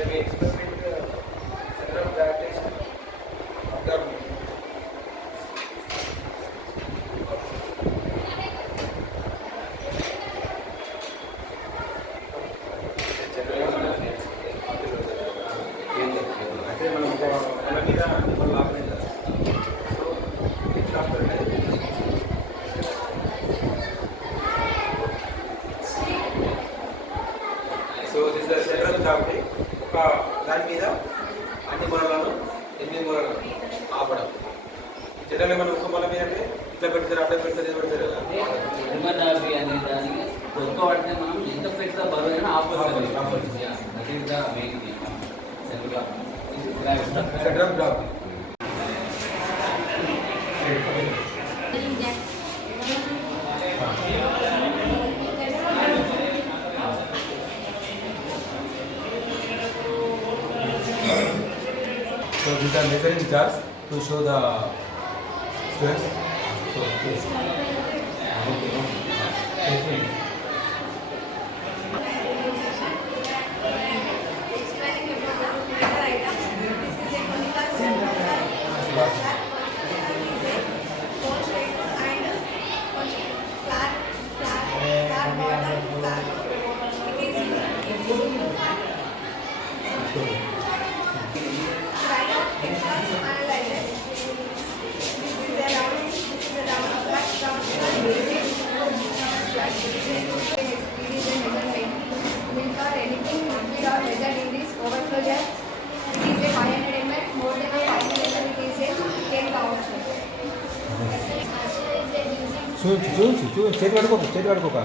So this the central కాబట్టి ఒక దాని మీద అన్ని మొరలను 8 మొరలను ఆపడం. జనరల్గా మనం ఒక మొల మీద అంటే ఇట్లా పెడతారు, అట్లా పెడతారు, ఇది పెడతారు కదా. హిమోగ్రఫీ అనే దానికి ఒక్క వాటిని మనం ఎంత పెద్ద బరువు అయినా ఆపగలం. That is the main thing. Central graph. So these are measuring jars to show the students. So yes. Okay. చూసి చేతి పడుకోక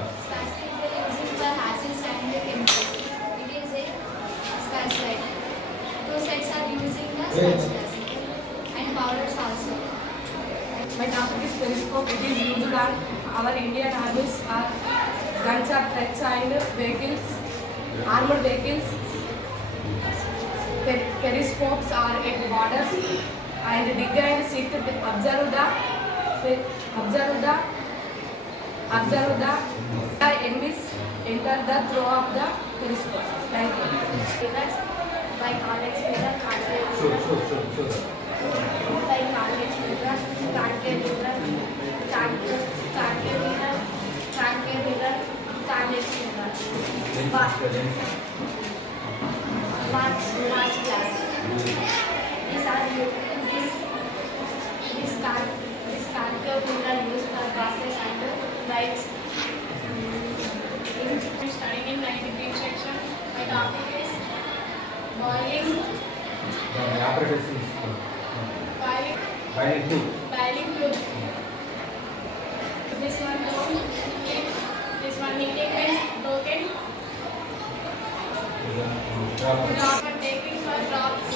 My topic is periscope. It is used on our Indian armies, guns are trucks and vehicles, armored vehicles. Periscopes are at borders and dig and seek to observe the enemies enter the throw of the periscope. Thank you. By Alex Miller, Sure. by Alex Miller, March class. These are this calculator used for buses and rides. I'm studying in 9th degree section. My topic is boiling glue. This one broken. This one hitting means broken. Drop and taking for drops.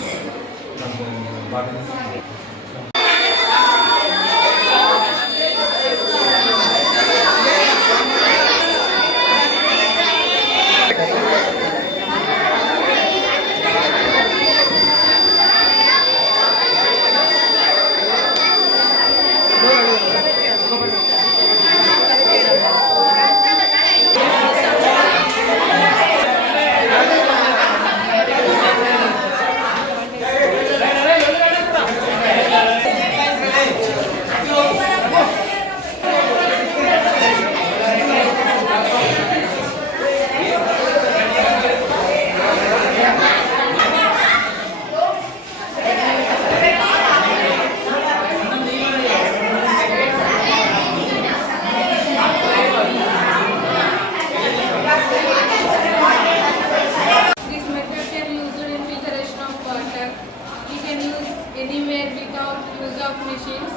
Anywhere without use of machines.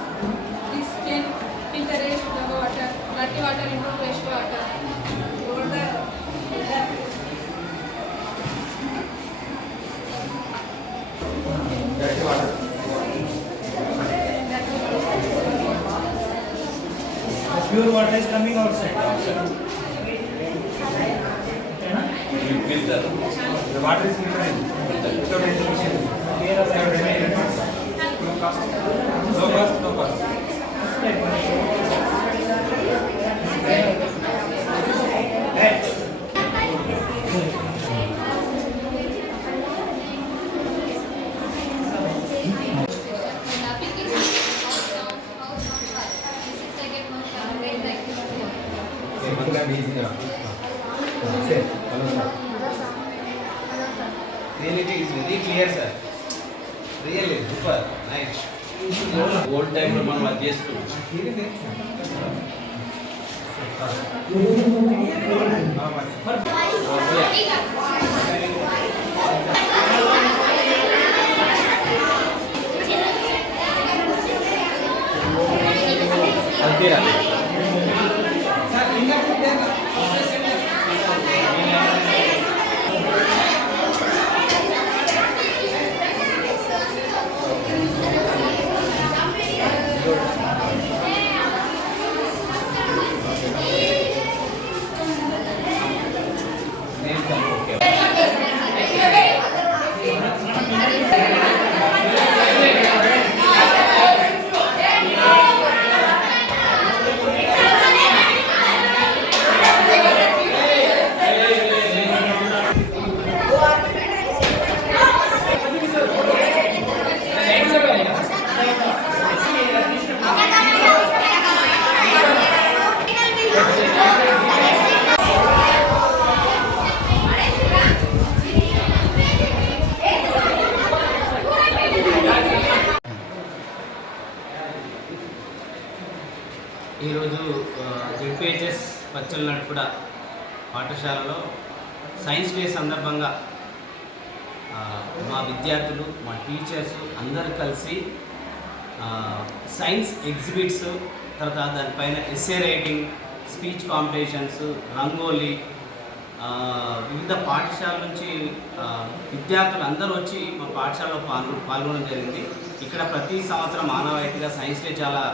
This can filtrate the water, dirty water into fresh water. Dirty water. The pure water is coming outside. The water is filtered without any machine. No cost. Reality is very clear sir. Really super nice. Old టైంలో మనం అది చేస్తున్నాం. అంతేరా ఈరోజు జెడ్పిహెచ్ఎస్ పచ్చలనడుపుడ పాఠశాలలో science day సందర్భంగా మా విద్యార్థులు మా టీచర్స్ అందరూ కలిసి సైన్స్ ఎగ్జిబిట్స్, తర్వాత దానిపైన essay writing, speech competitions, rangoli, వివిధ పాఠశాల నుంచి విద్యార్థులు అందరూ వచ్చి మా పాఠశాలలో పాల్గొనడం జరిగింది. ఇక్కడ ప్రతి సంవత్సరం మానవాయితీగా సైన్స్ డే చాలా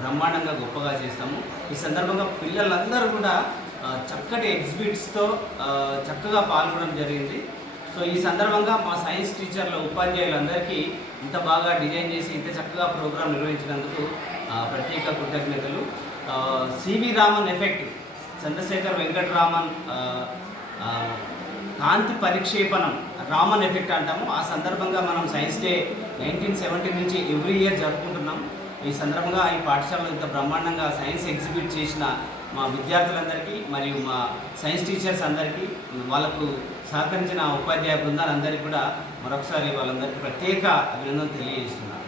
బ్రహ్మాండంగా గొప్పగా చేస్తాము. ఈ సందర్భంగా పిల్లలందరూ కూడా చక్కటి ఎగ్జిబిట్స్తో చక్కగా పాల్గొనడం జరిగింది. సో ఈ సందర్భంగా మా సైన్స్ టీచర్ల ఉపాధ్యాయులందరికీ ఇంత బాగా డిజైన్ చేసి ఇంత చక్కగా ప్రోగ్రాం నిర్వహించినందుకు ప్రత్యేక కృతజ్ఞతలు. సివి రామన్ ఎఫెక్ట్, చంద్రశేఖర్ వెంకటరామన్ కాంతి పరిక్షేపణం, రామన్ ఎఫెక్ట్ అంటాము. ఆ సందర్భంగా మనం సైన్స్ డే 1970 నుంచి ఎవ్రీ ఇయర్ జరుపుకుంటున్నాం. ఈ సందర్భంగా ఈ పాఠశాలలో ఇంత బ్రహ్మాండంగా సైన్స్ ఎగ్జిబిట్ చేసిన మా విద్యార్థులందరికీ మరియు మా సైన్స్ టీచర్స్ అందరికీ, వాళ్ళకు సహకరించిన ఉపాధ్యాయ బృందాలందరికీ కూడా మరొకసారి వాళ్ళందరికీ ప్రత్యేక అభినందనలు తెలియజేస్తున్నాను.